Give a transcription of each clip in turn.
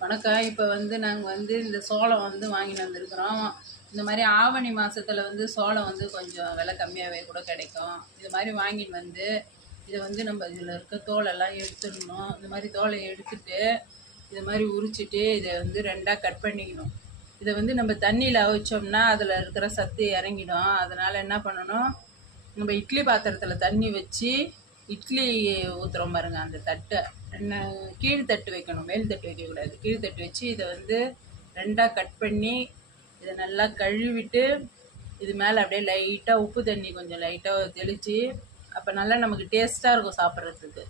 வணக்கம். இப்போ நாங்கள் இந்த சோளம் வாங்கிட்டு வந்திருக்கிறோம். இந்த மாதிரி ஆவணி மாதத்தில் சோளம் கொஞ்சம் விலை கம்மியாகவே கூட கிடைக்கும். இது மாதிரி வாங்கிட்டு இதை நம்ம இதில் இருக்க தோலெல்லாம் எடுத்துடணும். இந்த மாதிரி தோலை எடுத்துட்டு இது மாதிரி உரிச்சிட்டு இதை ரெண்டாக கட் பண்ணிக்கணும். இதை நம்ம தண்ணியில் அவிச்சோம்னா அதில் இருக்கிற சத்து இறங்கிடும். அதனால் என்ன பண்ணணும், நம்ம இட்லி பாத்திரத்தில் தண்ணி வச்சு இட்லி ஊற்றுறோம் பாருங்கள், அந்த தட்டை கீழ் தட்டு வைக்கணும், மேல் தட்டு வைக்கக்கூடாது. கீழ் தட்டு வச்சு இதை ரெண்டாக கட் பண்ணி இதை நல்லா கழுவிட்டு இது மேலே அப்படியே லைட்டாக உப்பு தண்ணி கொஞ்சம் லைட்டாக தெளித்து, அப்போ நல்லா நமக்கு டேஸ்ட்டாக இருக்கும் சாப்பிட்றதுக்கு.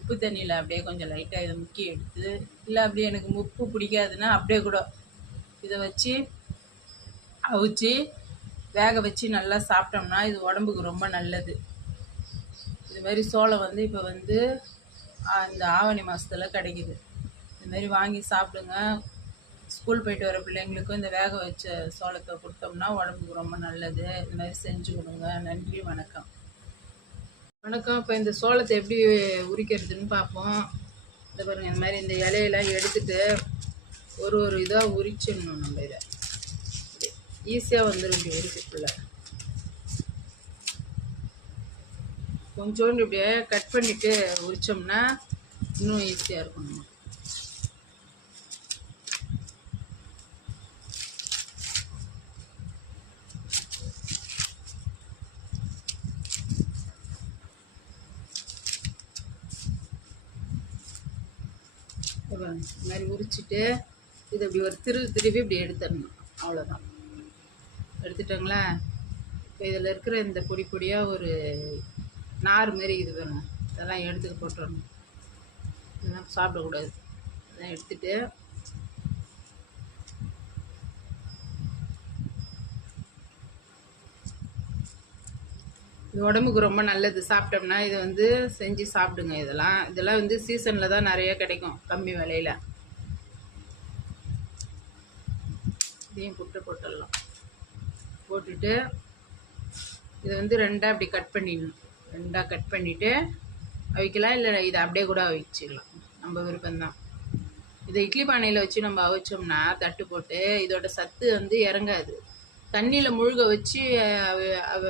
உப்பு தண்ணியில் அப்படியே கொஞ்சம் லைட்டாக இதை முக்கி எடுத்து, இல்லை அப்படியே எனக்கு உப்பு பிடிக்காதுன்னா அப்படியே கூட இதை வச்சு அவிச்சு வேக வச்சு நல்லா சாப்பிட்டோம்னா இது உடம்புக்கு ரொம்ப நல்லது. இது மாதிரி சோளம் இப்போ இந்த ஆவணி மாதத்தில் கிடைக்கிது. இதுமாரி வாங்கி சாப்பிடுங்க. ஸ்கூல் போயிட்டு வர பிள்ளைங்களுக்கும் இந்த வேக வச்ச சோளத்தை கொடுத்தோம்னா உடம்புக்கு ரொம்ப நல்லது. இது மாதிரி செஞ்சு கொடுங்க. நன்றி, வணக்கம். வணக்கம். இப்போ இந்த சோளத்தை எப்படி உரிக்கிறதுன்னு பார்ப்போம். இந்த பாருங்கள், இந்த மாதிரி இந்த இலையெல்லாம் எடுத்துட்டு ஒரு இதாக உரிச்சிடணும். நம்ம இதை ஈஸியாக வந்துடும் இப்படி உரிக்கிறதுக்குள்ள. கொஞ்சோண்டு இப்படியே கட் பண்ணிவிட்டு உரித்தோம்னா இன்னும் ஈஸியாக இருக்கும். இந்த மாதிரி உரிச்சிட்டு இது இப்படி ஒரு திருவி இப்படி எடுத்துடணும். அவ்வளோதான். எடுத்துட்டோங்களா? இப்போ இதில் இருக்கிற இந்த பொடி பொடியாக ஒரு நார் மாரி இது வேணும். இதெல்லாம் எடுத்துக்க போட்டுடணும். இதெல்லாம் சாப்பிடக்கூடாது. இதெல்லாம் எடுத்துட்டு இது உடம்புக்கு ரொம்ப நல்லது. சாப்பிட்டோம்னா இதை செஞ்சு சாப்பிடுங்க. இதெல்லாம் சீசனில் தான் நிறைய கிடைக்கும், கம்மி விலையில். இதையும் போட்டுடலாம். போட்டுட்டு இதை ரெண்டாக அப்படி கட் பண்ணிடணும். ரெண்டாக கட் பண்ணிவிட்டு அவிக்கலாம், இல்லை இதை அப்படியே கூட அவிச்சிடலாம், நம்ம விருப்பம்தான். இதை இட்லி பானையில் வச்சு நம்ம அவிச்சோம்னா தட்டு போட்டு இதோட சத்து இறங்காது. தண்ணியில் முழுக வச்சு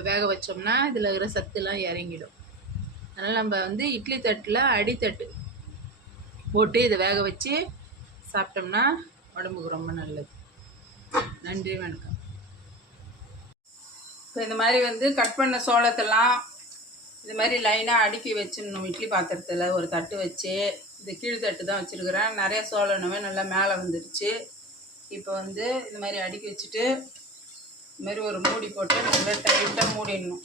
வேக வச்சோம்னா இதில் இருக்கிற சத்துலாம் இறங்கிடும். அதனால் நம்ம இட்லி தட்டில் அடித்தட்டு போட்டு இதை வேக வச்சு சாப்பிட்டோம்னா உடம்புக்கு ரொம்ப நல்லது. நன்றி, வணக்கம். இப்போ இந்த மாதிரி கட் பண்ண சோளத்தெல்லாம் இது மாதிரி லைனாக அடுக்கி வச்சிடணும். இட்லி பாத்திரத்தில் ஒரு தட்டு வச்சு, இது கீழ் தட்டு தான் வச்சுருக்கிறேன். நிறைய சோளனமே நல்லா மேலே வந்துடுச்சு. இப்போ இது மாதிரி அடுக்கி வச்சுட்டு இது மாதிரி ஒரு மூடி போட்டு நல்லா டைட்டாக மூடிடணும்.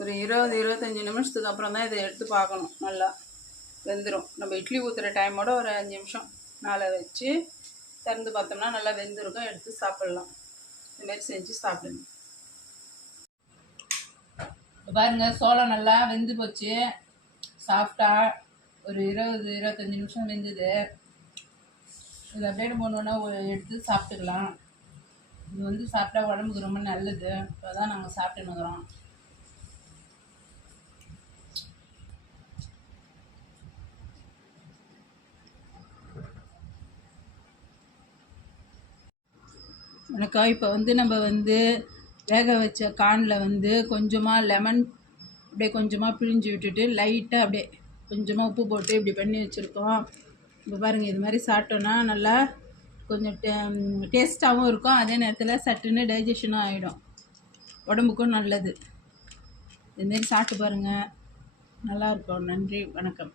ஒரு 20-25 நிமிஷத்துக்கு அப்புறம் தான் இதை எடுத்து பார்க்கணும். நல்லா வெந்துடும். நம்ம இட்லி ஊற்றுற டைமோட ஒரு 5 நிமிஷம் மேலே வச்சு திறந்து பார்த்தோம்னா நல்லா வெந்திருக்கும். எடுத்து சாப்பிட்லாம். இதுமாரி செஞ்சு சாப்பிடுங்க. பாருங்க, சோளம் நல்லா வெந்து போச்சு. சாஃப்டாக ஒரு 20-25 நிமிஷம் வெந்துது. இது அப்படியே போனோன்னா எடுத்து சாப்பிட்டுக்கலாம். இது சாப்பிட்டா உடம்புக்கு ரொம்ப நல்லது. இப்போ தான் நாங்கள் சாப்பிட்டுன்னுக்குறோம். வணக்கம். இப்போ நம்ம வேக வச்ச கார்னில் கொஞ்சமாக லெமன் அப்படியே கொஞ்சமாக பிழிஞ்சு விட்டுட்டு லைட்டாக அப்படியே கொஞ்சமாக உப்பு போட்டு இப்படி பண்ணி வச்சுருக்கோம். இப்போ பாருங்கள், இது மாதிரி சாப்பிட்டோன்னா நல்லா கொஞ்சம் டேஸ்ட்டாகவும் இருக்கும். அதே நேரத்தில் சட்டுன்னு டைஜஷனும் ஆகிடும். உடம்புக்கும் நல்லது. இதுமாரி சாப்பிட்டு பாருங்கள், நல்லாயிருக்கும். நன்றி, வணக்கம்.